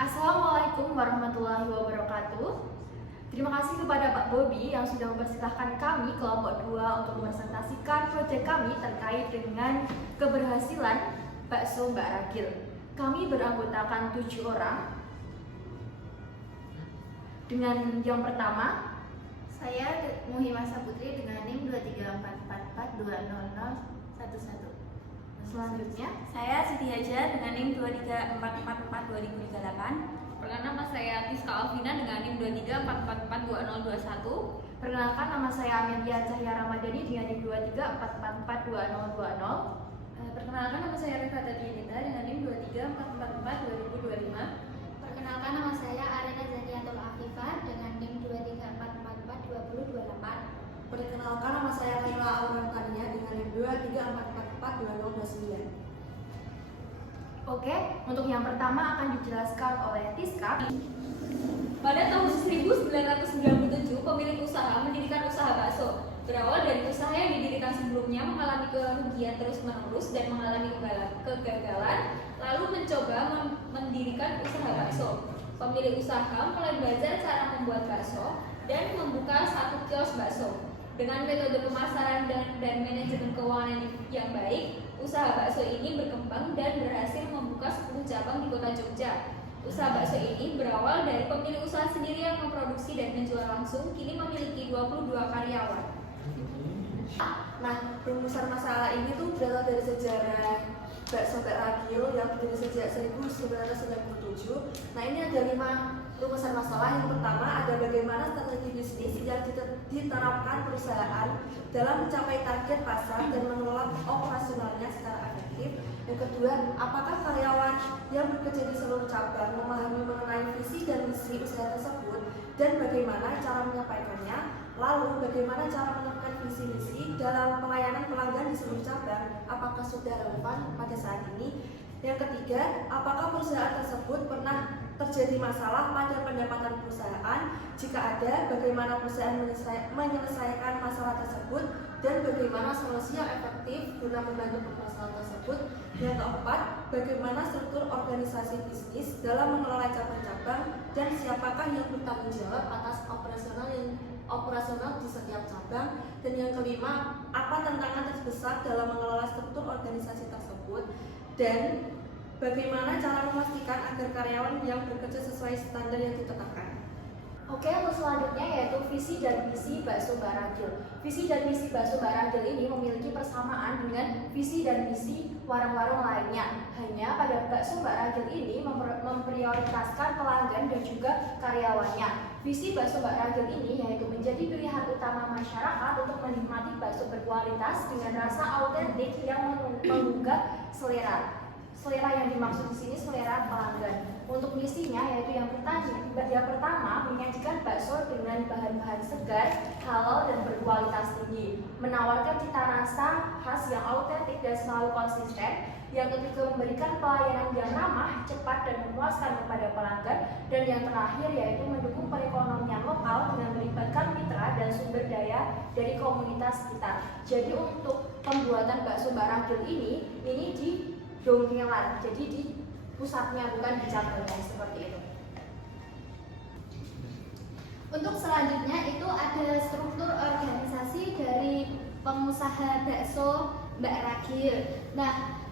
Assalamualaikum warahmatullahi wabarakatuh. Terima kasih kepada Pak Bobi yang sudah mempersilahkan kami kelompok 2 untuk mempresentasikan proyek kami terkait dengan keberhasilan bakso Mbak Ragil. Kami beranggotakan 7 orang. Dengan yang pertama, saya Muhimah Saputri dengan NIM 23444200011. selanjutnya Saya Siti Haja dengan NIM 234442038. Perkenalkan nama saya Tiska Alvina dengan NIM 234442021. perkenalkan nama saya Amelia Cahya Ramadhani dengan NIM 234442020. Perkenalkan nama saya Rifat Tatianita dengan NIM 234442025. Perkenalkan nama saya Arena Zaniatul Afifah dengan NIM 234442028. Perkenalkan nama saya Laila Auran Tania dengan NIM 234442029. Oke, untuk yang pertama akan dijelaskan oleh Tiska. Pada tahun 1997, pemilik usaha mendirikan usaha bakso. Berawal dari usaha yang didirikan sebelumnya mengalami kerugian terus-menerus dan mengalami kegagalan, lalu mencoba mendirikan usaha bakso. Pemilik usaha mulai belajar cara membuat bakso dan membuka satu kios bakso. Dengan metode pemasaran dan manajemen keuangan yang baik, usaha bakso ini berkembang dan berhasil membuka 10 cabang di kota Jogja. Usaha bakso ini berawal dari pemilik usaha sendiri yang memproduksi dan menjual langsung, kini memiliki 22 karyawan. Nah, rumusan masalah ini tuh berasal dari sejarah bakso Mbak Ragil yang berdiri sejak 1997. Nah, ini ada 5 rumusan masalah. Yang pertama ada bagaimana strategi bisnis yang diterapkan perusahaan dalam mencapai target pasar dan mengelola operasionalnya secara efektif. Yang kedua, apakah karyawan yang bekerja di seluruh cabang memahami mengenai visi dan misi usaha tersebut dan bagaimana cara menyampaikannya. Lalu, bagaimana cara menemukan visi misi dalam pelayanan pelanggan di seluruh cabang, apakah sudah relevan pada saat ini. Yang ketiga, apakah perusahaan tersebut pernah terjadi masalah pada pendapatan perusahaan? Jika ada, bagaimana perusahaan menyelesaikan masalah tersebut dan bagaimana solusi yang efektif guna membantu permasalahan tersebut. Yang keempat, bagaimana struktur organisasi bisnis dalam mengelola cabang-cabang dan siapakah yang bertanggung jawab atas operasional di setiap cabang. Dan yang kelima, apa tantangan terbesar dalam mengelola struktur organisasi tersebut dan bagaimana cara memastikan agar karyawan yang bekerja sesuai standar yang ditetapkan. Oke, untuk selanjutnya yaitu visi dan misi bakso Mbak Ragil. Visi dan misi bakso Mbak Ragil ini memiliki persamaan dengan visi dan misi warung-warung lainnya. Hanya pada bakso Mbak Ragil ini memprioritaskan pelanggan dan juga karyawannya. Visi bakso Mbak Ragil ini yaitu menjadi pilihan utama masyarakat untuk menikmati bakso berkualitas dengan rasa autentik yang menggugah selera. Selera yang dimaksud di sini selera pelanggan. Untuk misinya yaitu yang pertama menyajikan bakso dengan bahan-bahan segar, halal dan berkualitas tinggi, menawarkan cita rasa khas yang autentik dan selalu konsisten. Yang ketiga memberikan pelayanan yang ramah, cepat dan memuaskan kepada pelanggan. Dan yang terakhir yaitu mendukung perekonomian lokal dengan melibatkan mitra dan sumber daya dari komunitas sekitar. Jadi untuk pembuatan bakso Mbak Ragil ini di Dongelan, jadi di pusatnya bukan di cabangnya seperti itu. Untuk selanjutnya itu ada struktur organisasi dari pengusaha bakso Mbak Ragil. Nah,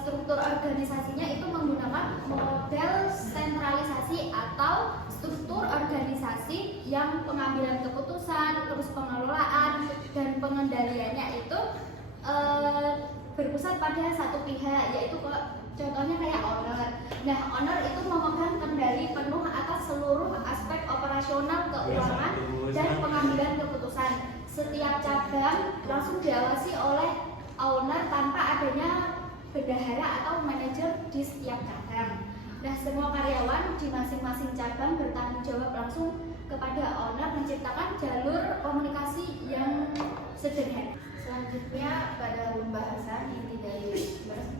struktur organisasinya itu menggunakan model sentralisasi atau struktur organisasi yang pengambilan keputusan, terus pengelolaan dan pengendaliannya itu berpusat pada satu pihak, yaitu contohnya kayak owner. Nah, owner itu memegang kendali penuh atas seluruh aspek operasional, keuangan, dan pengambilan keputusan. Setiap cabang langsung diawasi oleh owner tanpa adanya bendahara atau manajer di setiap cabang. Nah, semua karyawan di masing-masing cabang bertanggung jawab langsung kepada owner menciptakan jalur komunikasi yang sederhana. Selanjutnya pada pembahasan inti dari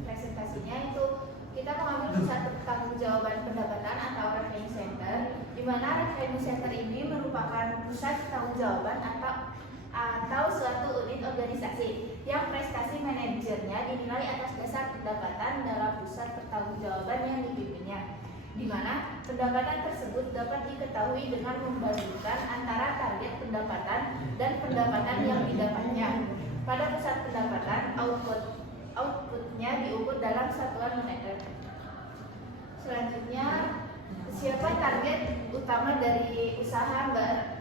presentasinya itu kita mengambil pusat pertanggungjawaban pendapatan atau revenue center, di mana revenue center ini merupakan pusat pertanggungjawaban atau suatu unit organisasi yang prestasi manajernya dinilai atas dasar pendapatan dalam pusat pertanggungjawaban yang dipimpinnya, di mana Pendapatan tersebut dapat diketahui dengan membandingkan antara target pendapatan dan pendapatan yang didapatnya. Pada pusat pendapatan, outputnya diukur dalam satuan moneter. Selanjutnya, siapa target utama dari usaha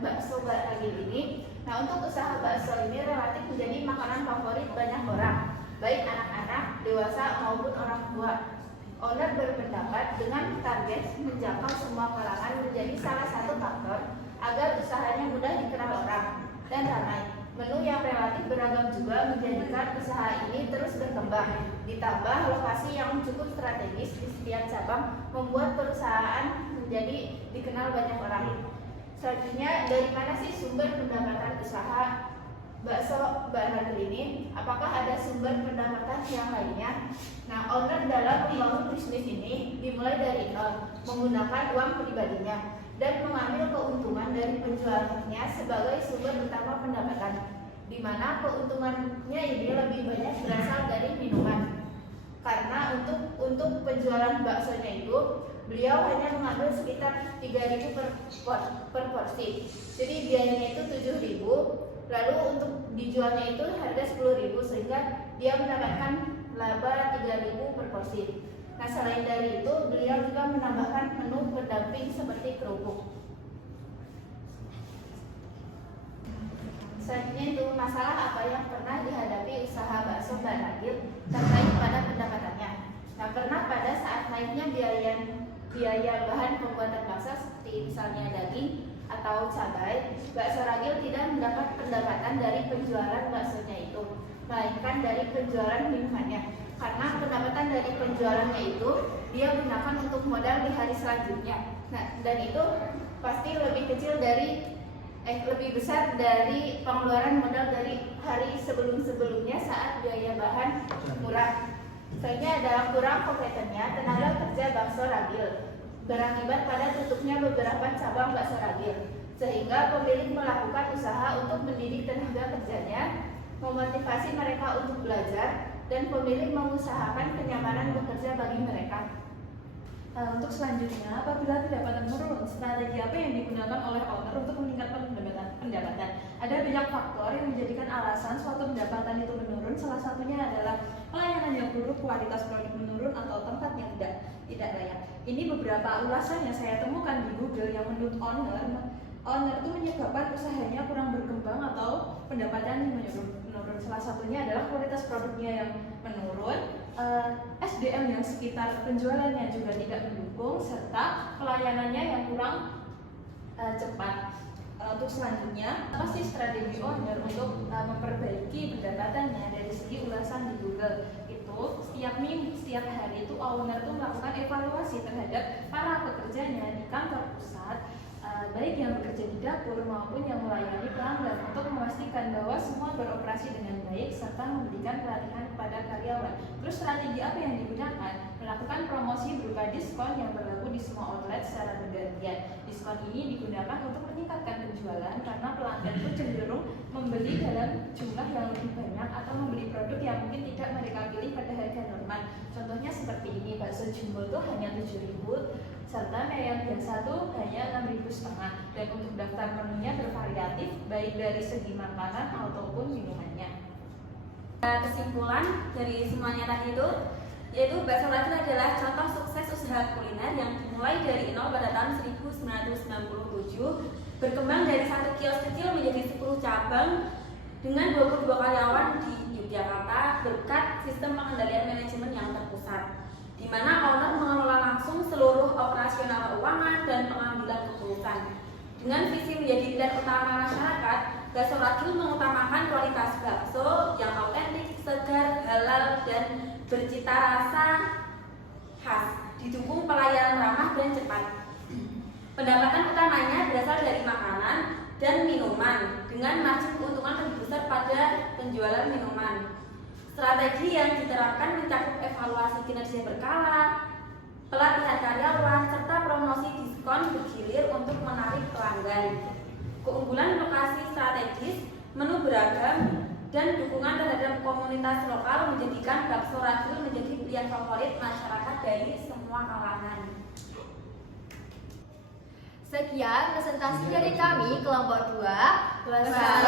bakso Baragil ini? Nah, untuk usaha bakso ini relatif menjadi makanan favorit banyak orang, baik anak-anak, dewasa maupun orang tua. Owner berpendapat dengan target menjangkau semua kalangan menjadi salah satu faktor agar usahanya mudah dikenal orang dan ramai. Menu yang relatif beragam juga menjadikan usaha ini terus berkembang. Ditambah lokasi yang cukup strategis di setiap cabang membuat perusahaan menjadi dikenal banyak orang. Selanjutnya, dari mana sih sumber pendapatan usaha bakso Baragil ini? Apakah ada sumber pendapatan yang lainnya? Nah, owner dalam membangun bisnis ini dimulai dari nol, menggunakan uang pribadinya dan mengambil keuntungan dari penjualannya sebagai sumber utama pendapatan, di mana keuntungannya ini lebih banyak berasal dari minuman. Karena untuk penjualan baksonya itu beliau hanya mengambil sekitar 3.000 per porsi. Jadi biayanya itu 7.000. Lalu untuk dijualnya itu harga 10.000 sehingga dia mendapatkan laba 3.000 per porsi. Nah, selain dari itu beliau juga menambahkan menu pendamping seperti kerupuk. Selanjutnya itu masalah apa yang pernah dihadapi usaha bakso Baragil terkait pada pendapatannya. Nah, pernah pada saat naiknya biaya bahan pembuatan bakso seperti misalnya daging atau cabai, bakso Ragil tidak mendapat pendapatan dari penjualan baksonya itu, melainkan dari penjualan minumannya. Karena pendapatan dari penjualannya itu dia gunakan untuk modal di hari selanjutnya. Nah, dan itu pasti lebih besar dari pengeluaran modal dari hari sebelumnya saat biaya bahan murah. Soalnya adalah kurang kompetennya tenaga kerja bakso Ragil, berakibat pada tutupnya beberapa cabang bakso Ragil, sehingga pemilik melakukan usaha untuk mendidik tenaga kerjanya, memotivasi mereka untuk belajar, dan pemilik mengusahakan kenyamanan bekerja bagi mereka. Untuk selanjutnya, apabila pendapatan menurun, strategi apa yang digunakan oleh owner untuk meningkatkan pendapatan? Ada banyak faktor yang menjadikan alasan suatu pendapatan itu menurun. Salah satunya adalah pelayanan yang buruk, kualitas produk menurun, atau tempat yang tidak layak. Ini beberapa ulasan yang saya temukan di Google yang menurut owner itu menyebabkan usahanya kurang berkembang atau pendapatan menurun. Salah satunya adalah kualitas produknya yang menurun, SDM yang sekitar penjualannya juga tidak mendukung, serta pelayanannya yang kurang cepat. Untuk selanjutnya, apa sih strategi owner untuk memperbaiki pendapatannya? Dari segi ulasan di Google itu setiap hari itu owner itu melakukan evaluasi terhadap para pekerjanya di kantor pusat, baik yang bekerja di dapur maupun yang melayani pelanggan, untuk memastikan bahwa semua beroperasi dengan baik serta memberikan pelatihan kepada karyawan. Terus strategi apa yang digunakan? Melakukan promosi berupa diskon yang berlaku di semua outlet secara bergantian. Diskon ini digunakan untuk meningkatkan penjualan karena pelanggan itu cenderung membeli dalam jumlah yang lebih banyak atau membeli produk yang mungkin tidak mereka pilih pada harga normal. Contohnya seperti ini, bakso jumbo itu hanya 7.000, serta yang biasa itu hanya 6.500, dan untuk daftar menunya bervariatif baik dari segi makanan ataupun minumannya. Kesimpulan dari semuanya tadi itu, yaitu bakso Ragil adalah contoh sukses usaha kuliner yang dimulai dari nol pada tahun 1997, berkembang dari satu kios kecil menjadi 10 cabang dengan 22 karyawan di Yogyakarta berkat sistem pengendalian manajemen yang terpusat, di mana owner mengelola langsung seluruh operasional keuangan dan pengambilan keputusan. Dengan visi menjadi pilihan utama masyarakat, bakso Ragil mengutamakan kualitas bakso yang autentik, segar, halal, dan bercita rasa khas, didukung pelayanan ramah dan cepat. Pendapatan utamanya berasal dari makanan dan minuman, dengan margin keuntungan lebih besar pada penjualan minuman. Strategi yang diterapkan mencakup evaluasi kinerja berkala, pelatihan karyawan, serta promosi diskon bergilir untuk menarik pelanggan. Keunggulan lokasi strategis, menu beragam, dan dukungan terhadap komunitas lokal menjadikan bakso Ragil menjadi pilihan favorit masyarakat dari semua kalangan. Sekian presentasi dari kami kelompok 2. Wassalamualaikum